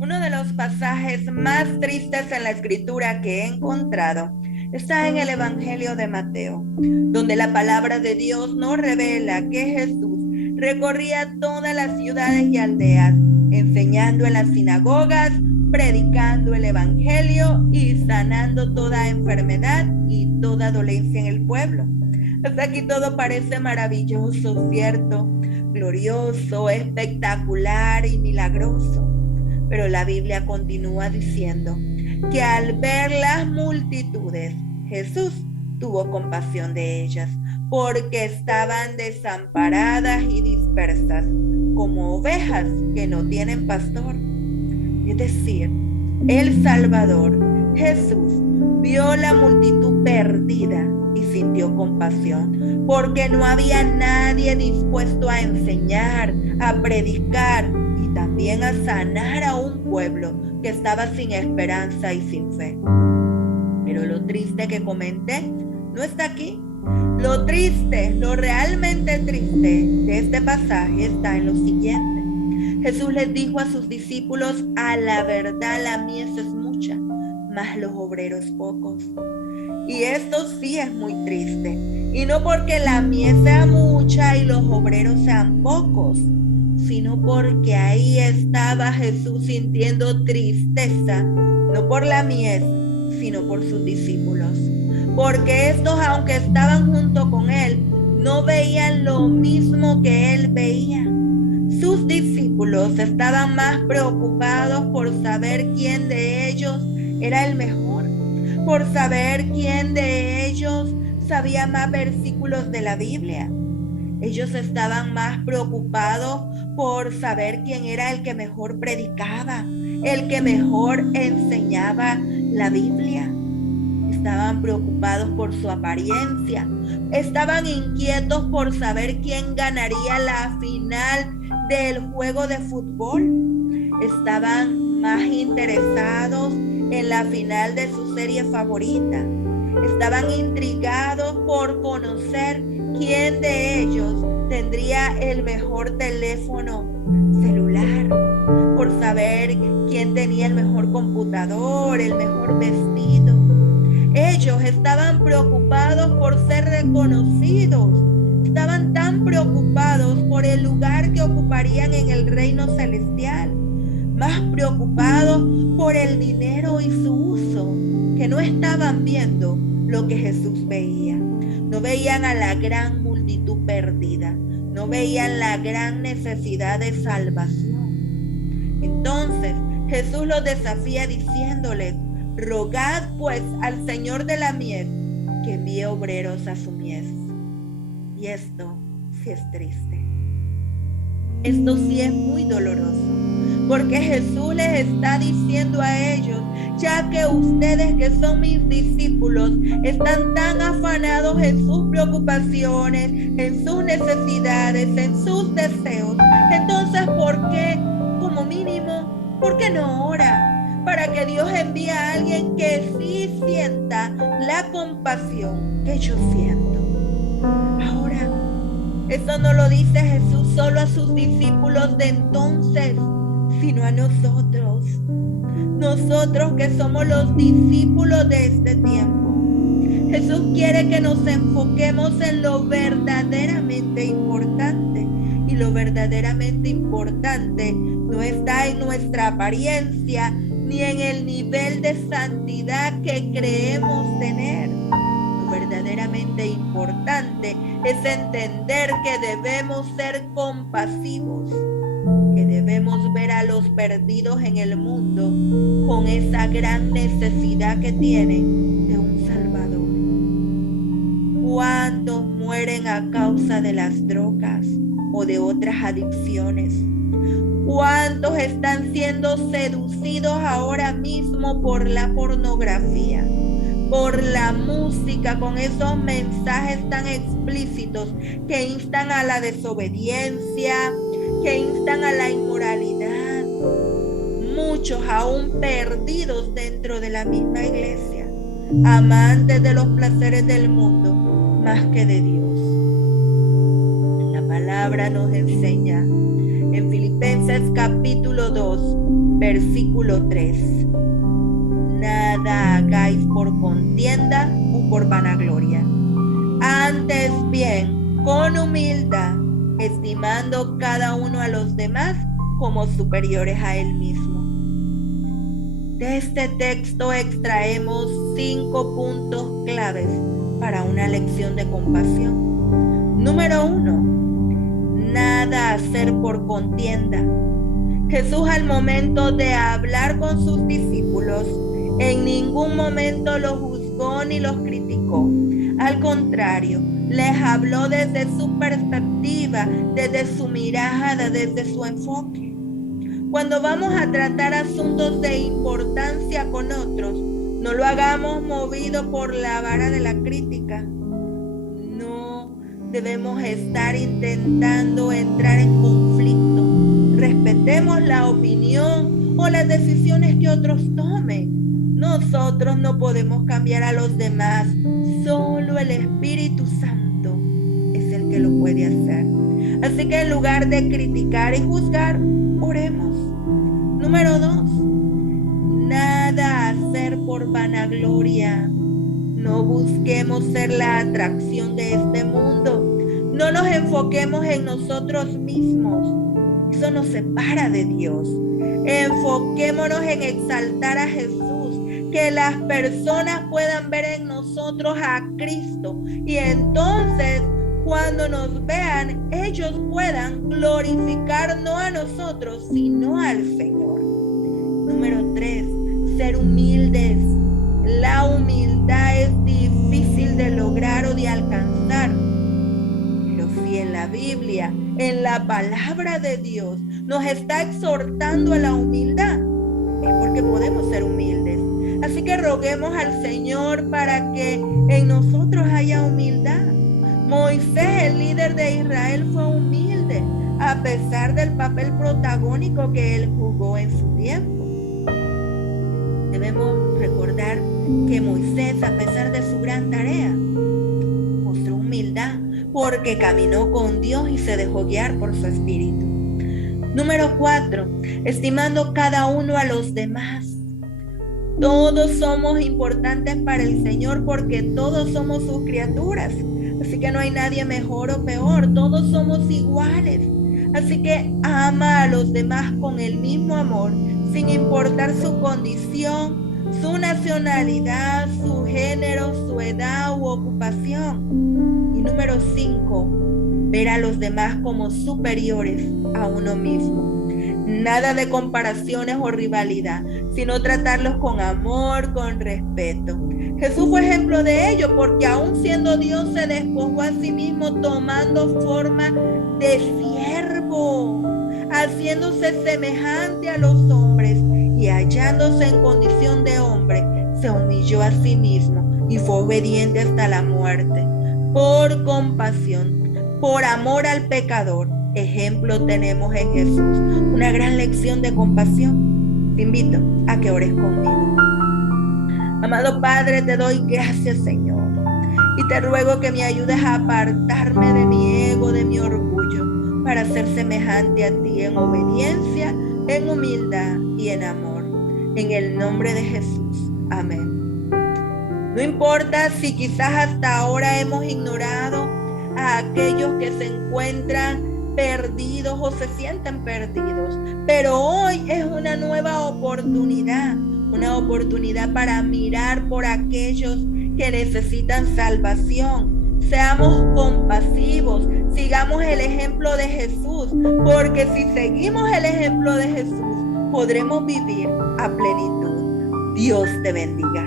Uno de los pasajes más tristes en la escritura que he encontrado está en el Evangelio de Mateo, donde la palabra de Dios nos revela que Jesús recorría todas las ciudades y aldeas, enseñando en las sinagogas, predicando el Evangelio y sanando toda enfermedad y toda dolencia en el pueblo. Hasta aquí todo parece maravilloso, ¿cierto? Glorioso, espectacular y milagroso. Pero la Biblia continúa diciendo que al ver las multitudes, Jesús tuvo compasión de ellas, porque estaban desamparadas y dispersas, como ovejas que no tienen pastor. Es decir, el Salvador, Jesús, vio la multitud perdida y sintió compasión, porque no había nadie dispuesto a enseñar, a predicar y también a sanar a un pueblo que estaba sin esperanza y sin fe. Pero lo triste que comenté no está aquí. Lo triste, lo realmente triste de este pasaje está en lo siguiente. Jesús les dijo a sus discípulos: a la verdad la mies es mucha, mas los obreros pocos. Y esto sí es muy triste. Y no porque la mies sea mucha y los obreros sean pocos, sino porque ahí estaba Jesús sintiendo tristeza, no por la mies, sino por sus discípulos. Porque estos, aunque estaban junto con él, no veían lo mismo que él veía. Sus discípulos estaban más preocupados por saber quién de ellos era el mejor, por saber quién de ellos sabía más versículos de la Biblia. Ellos estaban más preocupados por saber quién era el que mejor predicaba, el que mejor enseñaba la Biblia. Estaban preocupados por su apariencia, estaban inquietos por saber quién ganaría la final del juego de fútbol. Estaban más interesados en la final de su serie favorita. Estaban intrigados por conocer quién de ellos tendría el mejor teléfono celular, por saber quién tenía el mejor computador, el mejor vestido. Ellos estaban preocupados por ser reconocidos. Estaban tan preocupados por el lugar que ocuparían en el reino celestial, más preocupados por el dinero y su uso, que no estaban viendo lo que Jesús veía. No veían a la gran multitud perdida, no veían la gran necesidad de salvación. Entonces Jesús los desafía diciéndoles: rogad pues al Señor de la mies que envíe obreros a su mies. Y esto sí es triste. Esto sí es muy doloroso, porque Jesús les está diciendo a ellos: ya que ustedes, que son mis discípulos, están tan afanados en sus preocupaciones, en sus necesidades, en sus deseos, entonces ¿por qué, como mínimo, por qué no oran para que Dios envíe a alguien que sí sienta la compasión que yo siento? Ahora, eso no lo dice Jesús solo a sus discípulos de entonces, sino a nosotros. Nosotros que somos los discípulos de este tiempo. Jesús quiere que nos enfoquemos en lo verdaderamente importante. Y lo verdaderamente importante no está en nuestra apariencia ni en el nivel de santidad que creemos tener. Lo verdaderamente importante es entender que debemos ser compasivos, que debemos ver a los perdidos en el mundo con esa gran necesidad que tienen de un Salvador. ¿Cuántos mueren a causa de las drogas o de otras adicciones? ¿Cuántos están siendo seducidos ahora mismo por la pornografía, por la música, con esos mensajes tan explícitos que instan a la desobediencia, que instan a la inmoralidad? Muchos aún perdidos dentro de la misma iglesia, amantes de los placeres del mundo más que de Dios. La palabra nos enseña en Filipenses Filipenses capítulo 2, versículo 3. Nada hagáis por contienda o por vanagloria. Antes bien, con humildad, estimando cada uno a los demás como superiores a él mismo. De este texto extraemos 5 puntos claves para una lección de compasión. Número 1, nada hacer por contienda. Jesús, al momento de hablar con sus discípulos, en ningún momento los juzgó ni los criticó. Al contrario, les habló desde su perspectiva, desde su mirada, desde su enfoque. Cuando vamos a tratar asuntos de importancia con otros, no lo hagamos movido por la vara de la crítica. No debemos estar intentando entrar en conflicto. Respetemos la opinión o las decisiones que otros tomen. Nosotros no podemos cambiar a los demás. Solo el Espíritu Santo es el que lo puede hacer. Así que en lugar de criticar y juzgar, oremos. Número 2, nada hacer por vanagloria. No busquemos ser la atracción de este mundo. No nos enfoquemos en nosotros mismos. Eso nos separa de Dios. Enfoquémonos en exaltar a Jesús, que las personas puedan ver en nosotros a Cristo, y entonces cuando nos vean, ellos puedan glorificar no a nosotros, sino al Señor. Número 3, ser humildes. La humildad es difícil de lograr o de alcanzar. Pero si en la Biblia, en la palabra de Dios, nos está exhortando a la humildad, es porque podemos ser humildes. Así que roguemos al Señor para que en nosotros haya humildad. Moisés, el líder de Israel, fue humilde a pesar del papel protagónico que él jugó en su tiempo. Debemos recordar que Moisés, a pesar de su gran tarea, mostró humildad porque caminó con Dios y se dejó guiar por su espíritu. Número 4, estimando cada uno a los demás. Todos somos importantes para el Señor porque todos somos sus criaturas. Así que no hay nadie mejor o peor, todos somos iguales. Así que ama a los demás con el mismo amor, sin importar su condición, su nacionalidad, su género, su edad u ocupación. Y número 5, ver a los demás como superiores a uno mismo. Nada de comparaciones o rivalidad, sino tratarlos con amor, con respeto. Jesús fue ejemplo de ello porque aún siendo Dios se despojó a sí mismo tomando forma de siervo, haciéndose semejante a los hombres y hallándose en condición de hombre, se humilló a sí mismo y fue obediente hasta la muerte. Por compasión, por amor al pecador, ejemplo tenemos en Jesús, una gran lección de compasión. Te invito a que ores conmigo. Amado Padre, te doy gracias, Señor, y te ruego que me ayudes a apartarme de mi ego, de mi orgullo, para ser semejante a ti en obediencia, en humildad y en amor. En el nombre de Jesús. Amén. No importa si quizás hasta ahora hemos ignorado a aquellos que se encuentran perdidos o se sienten perdidos, pero hoy es una nueva oportunidad para mirar por aquellos que necesitan salvación. Seamos compasivos, sigamos el ejemplo de Jesús, porque si seguimos el ejemplo de Jesús, podremos vivir a plenitud. Dios te bendiga.